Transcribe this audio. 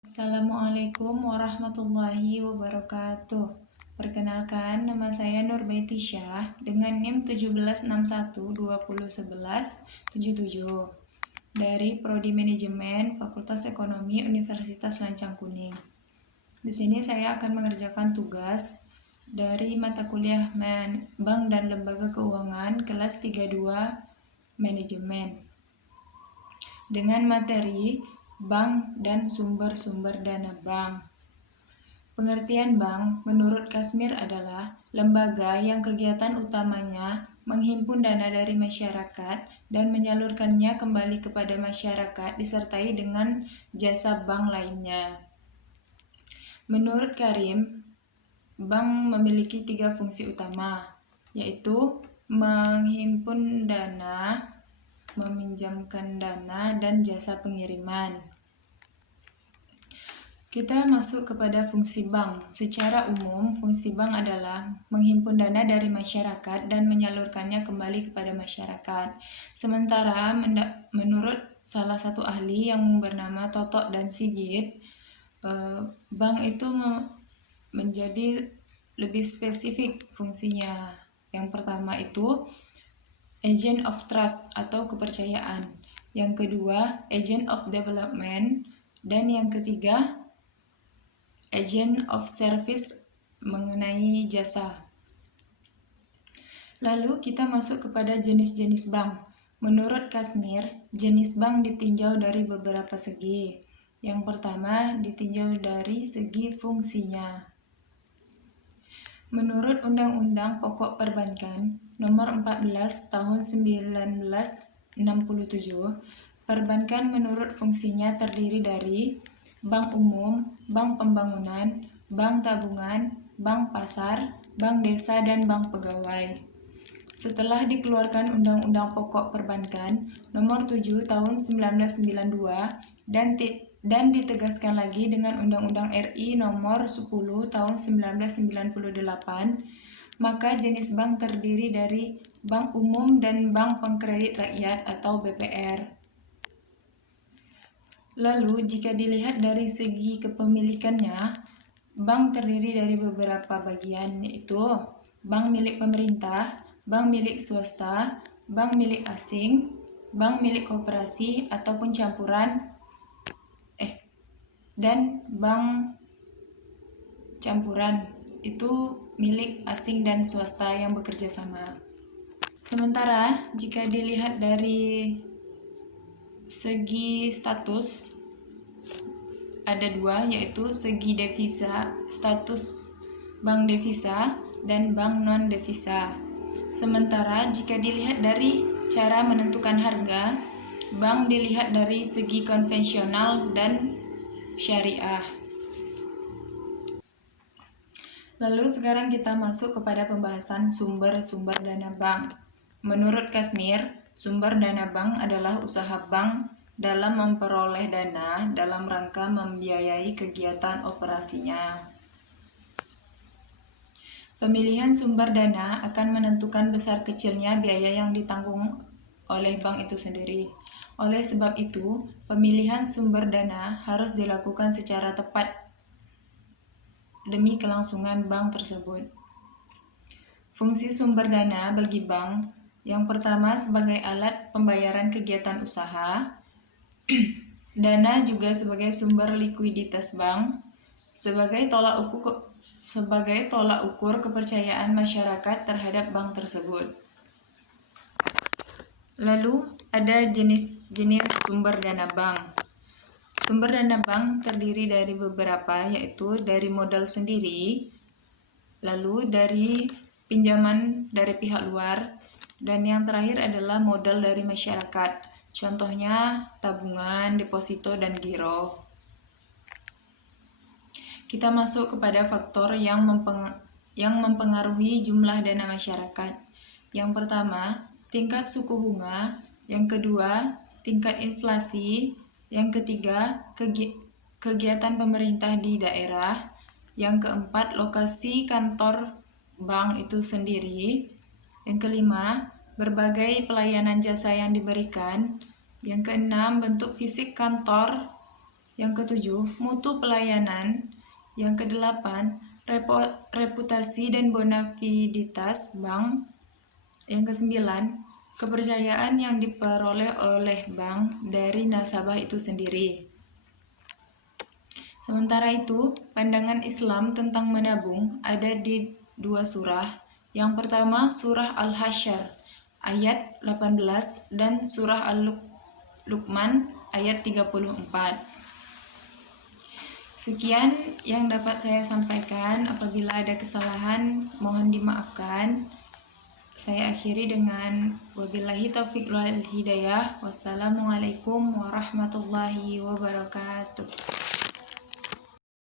Assalamualaikum warahmatullahi wabarakatuh. Perkenalkan, nama saya Nurbaitisya dengan NIM 1761201177 dari Prodi Manajemen Fakultas Ekonomi Universitas Lancang Kuning. Di sini saya akan mengerjakan tugas dari mata kuliah Bank dan Lembaga Keuangan kelas 32 Manajemen dengan materi bank dan sumber-sumber dana bank. Pengertian bank menurut Kasmir adalah lembaga yang kegiatan utamanya menghimpun dana dari masyarakat dan menyalurkannya kembali kepada masyarakat disertai dengan jasa bank lainnya. Menurut Karim, bank memiliki 3 fungsi utama, yaitu menghimpun dana, meminjamkan dana, dan jasa pengiriman. Kita masuk kepada fungsi bank. Secara umum, fungsi bank adalah menghimpun dana dari masyarakat dan menyalurkannya kembali kepada masyarakat. Sementara menurut salah satu ahli yang bernama Totok dan Sigit, bank itu menjadi lebih spesifik fungsinya. Yang pertama itu agent of trust atau kepercayaan. Yang kedua, agent of development. Dan yang ketiga, agent of service mengenai jasa. Lalu kita masuk kepada jenis-jenis bank. Menurut Kasmir, jenis bank ditinjau dari beberapa segi. Yang pertama, ditinjau dari segi fungsinya. Menurut Undang-Undang Pokok Perbankan Nomor 14 Tahun 1967, perbankan menurut fungsinya terdiri dari bank umum, bank pembangunan, bank tabungan, bank pasar, bank desa, dan bank pegawai. Setelah dikeluarkan Undang-Undang Pokok Perbankan Nomor 7 Tahun 1992 dan ditegaskan lagi dengan Undang-Undang RI Nomor 10 Tahun 1998, maka jenis bank terdiri dari bank umum dan bank pengkredit rakyat atau BPR. Lalu, jika dilihat dari segi kepemilikannya, bank terdiri dari beberapa bagian, yaitu bank milik pemerintah, bank milik swasta, bank milik asing, bank milik koperasi ataupun campuran, dan bank campuran itu milik asing dan swasta yang bekerja sama. Sementara jika dilihat dari segi status, ada 2, yaitu segi devisa, status bank devisa dan bank non devisa. Sementara jika dilihat dari cara menentukan harga, bank dilihat dari segi konvensional dan syariah. Lalu sekarang kita masuk kepada pembahasan sumber-sumber dana bank. Menurut Kasmir, sumber dana bank adalah usaha bank dalam memperoleh dana dalam rangka membiayai kegiatan operasinya. Pemilihan sumber dana akan menentukan besar kecilnya biaya yang ditanggung oleh bank itu sendiri. Oleh sebab itu, pemilihan sumber dana harus dilakukan secara tepat demi kelangsungan bank tersebut. Fungsi sumber dana bagi bank, yang pertama sebagai alat pembayaran kegiatan usaha, dana juga sebagai sumber likuiditas bank, sebagai tolak ukur kepercayaan masyarakat terhadap bank tersebut. Lalu ada jenis-jenis sumber dana bank. Sumber dana bank terdiri dari beberapa, yaitu dari modal sendiri, lalu dari pinjaman dari pihak luar, dan yang terakhir adalah modal dari masyarakat. Contohnya tabungan, deposito, dan giro. Kita masuk kepada faktor yang mempengaruhi jumlah dana masyarakat. Yang pertama, tingkat suku bunga. Yang kedua, tingkat inflasi. Yang ketiga, kegiatan pemerintah di daerah. Yang keempat, lokasi kantor bank itu sendiri. Yang kelima, berbagai pelayanan jasa yang diberikan. Yang keenam, bentuk fisik kantor. Yang ketujuh, mutu pelayanan. Yang kedelapan, reputasi dan bonafiditas bank. Yang kesembilan, kepercayaan yang diperoleh oleh bank dari nasabah itu sendiri. Sementara itu, pandangan Islam tentang menabung ada di 2 surah. Yang pertama, surah Al-Hasyr ayat 18 dan surah Al-Luqman ayat 34. Sekian yang dapat saya sampaikan. Apabila ada kesalahan, mohon dimaafkan. Saya akhiri dengan wabillahi taufiq wal hidayah. Wassalamualaikum warahmatullahi wabarakatuh.